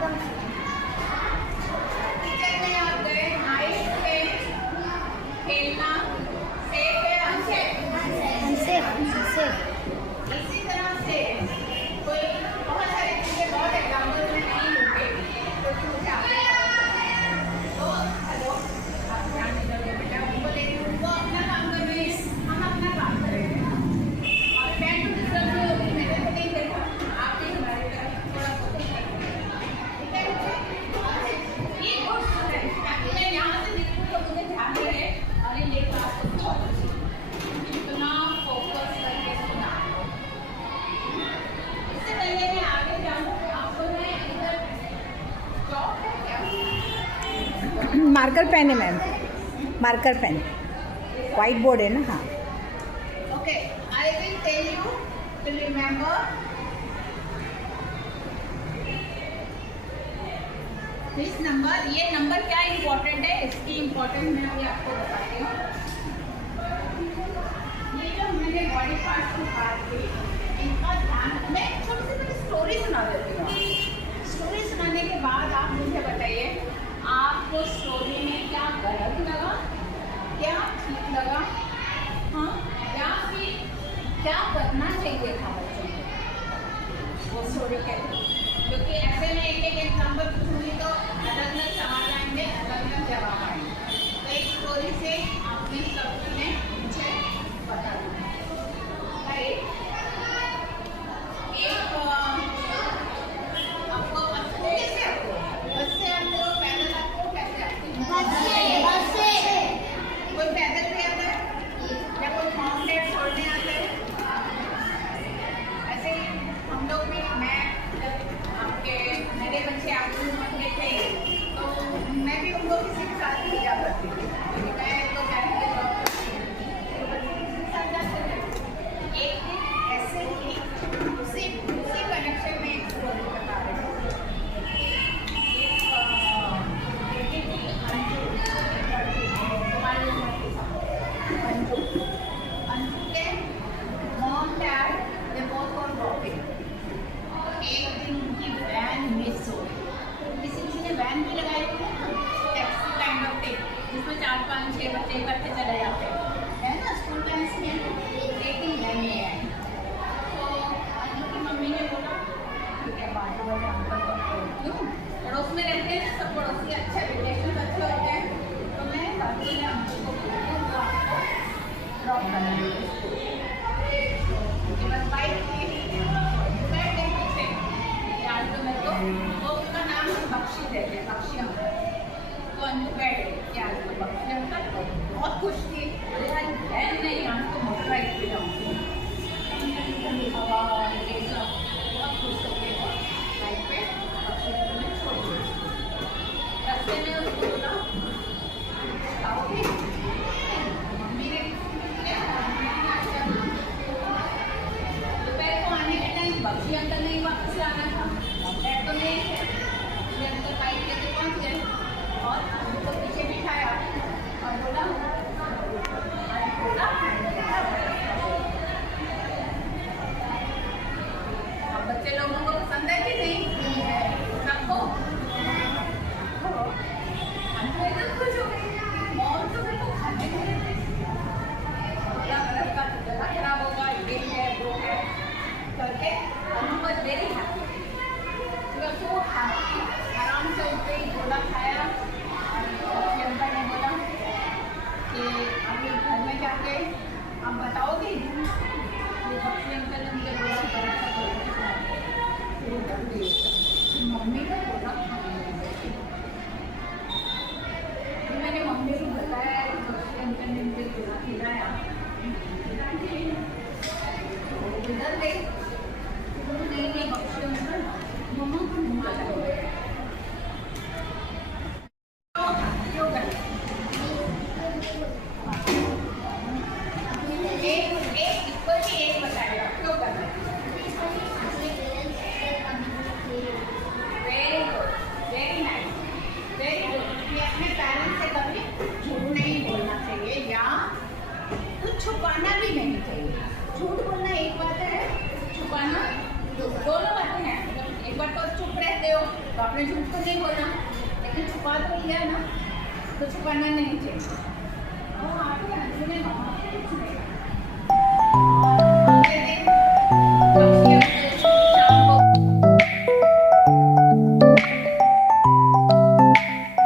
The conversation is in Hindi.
किचन में आप गए, आए थे, खेलना सेफ है, अनसेफ। इसी तरह से कोई बहुत सारी चीज़ें, बहुत एग्जाम्पल में नहीं लूँगी क्योंकि मुझे आगे तो हेलो आप ध्यान नहीं दोगे बेटा, उनको लेकिन उनको अपना काम कर रहे हैं, हम अपना काम करेंगे और फ्रेंड टू डिस्टर्ब नहीं होगी। मैंने तो नहीं देखा, आप भी हमारी तरफ थोड़ा फोकस करेंगे, ठीक है? ये बहुत सुंदर है, ताकि मैं यहाँ से निकलूँ तो मुझे ध्यान रहे अरे ये क्लास तो बहुत अच्छी है, इतना फोकस करके सुना। इससे पहले मैं आगे जाऊँ, आपको मैं इधर जॉब है क्या? मार्कर पेन है ma'am, marker pen, white board है ना। हाँ okay, I will tell you to remember this number. ये नंबर क्या इम्पोर्टेंट है, इसकी इम्पोर्टेंट मैं अभी आपको बताती हूँ। ये जो मैंने बॉडी पार्ट की बात की, इनका ध्यान, मैं छोटी सी बड़ी स्टोरी सुना देती हूँ। स्टोरी सुनाने के बाद आप मुझे बताइए आपको स्टोरी में क्या गलत लगा, क्या ठीक लगा, हाँ, या फिर क्या करना चाहिए था बच्चों को वो स्टोरी के थ्रू। क्योंकि ऐसे में एक एक एग्जाम्पल पूछूंगी तो अलग अलग सवाल आएंगे, अलग अलग जवाब आएंगे। तो एक स्टोरी से आपने सब चीज़ें मुझे बता दी। एक आपको कैसे आपको बस से आते हो, पैदल आते हो, कैसे आते हो? बस से। कोई पैदल भी आता है या कोई फाउंटेन छोड़ने आता है? ऐसे ही हम लोग भी, मैं जब आपके मेरे बच्चे आपकी उम्र के थे तो मैं भी उनको किसी के साथ ही जा करती थी, क्योंकि मैं तो बैंक में जॉब करती थी तो बच्चे किसी के साथ जाते थे। एक दिन ऐसे ही उसी कनेक्शन में एक स्टोरी बता रही हूँ। अंजू के mom dad they both were walking. एक दिन उनकी वैन मिस हो गई। किसी ने वैन भी लगाई हुई है, टैक्सी काइंड ऑफ थिंग, जिसमें 4, 5, 6 बच्चे इकट्ठे चले जाते हैं, है ना, स्कूल वैन्स में, लेकिन नहीं है। तो अंजू की मम्मी ने बोला ठीक है, बाजू वाले अंकल को क्यों, पड़ोस में रहते हैं, सब पड़ोसी अच्छे रिलेशन अच्छे होते हैं, तो मैं बाजू वाले अंकल को बोलती हूँ आपको ड्रॉप करेंगे। मुझे बस बाइक थी, बैठ गई पीछे, यार तो मेरे को वो उसका नाम बख्शी देते हैं, बख्शी अंकल। तो अंजू बैठ गई, यार तो बख्शी अंकल बहुत खुश थी, बोले यार नहीं, आज तो मोटर बाइक पे जाऊँगी, हवा ये सब बहुत खुश होके बाइक पे बख्शी अंकल ने छोड़ दिया। रास्ते में उसको बोला आओगे? मम्मी ने दोपहर को आने के टाइम बख्शी अंकल ने ही वापस लाना था, बैठ तो नहीं थे, बख्शी अंकल बाइक लेके पहुँच गए और उनको पीछे बिठाया और बोला अब बच्चे लोगों को पसंद है कि नहीं सबको? अंजू एकदम खुश हो गई, मॉम तो मेरे को खाने को देती, बोला घर का गला खराब होगा, ये है वो है करके अंजू बस वेरी हैप्पी। तो आराम से उठ गई, गोला खाया और बख्शी अंकल ने बोला कि अभी घर में जाके आप बताओगे? बख्शी अंकल ने मुझे बोला मम्मी को बोला, मैंने मम्मी को बताया बख्शी अंकल ने मुझे गोला खिलाया, इधर गई नहीं बख्शी अंकल मम्मा को मुँह लगाया। एक बताएगा क्यों करना है? Very good, very nice, very good. ये अपने पेरेंट्स से कभी झूठ नहीं बोलना चाहिए या कुछ छुपाना भी नहीं चाहिए। झूठ बोलना एक बात है, छुपाना दोनों बातें हैं। तो आपने झूठ तो नहीं बोला, लेकिन छुपा तो लिया ना, तो छुपाना नहीं चाहिए। और आप सुने ना,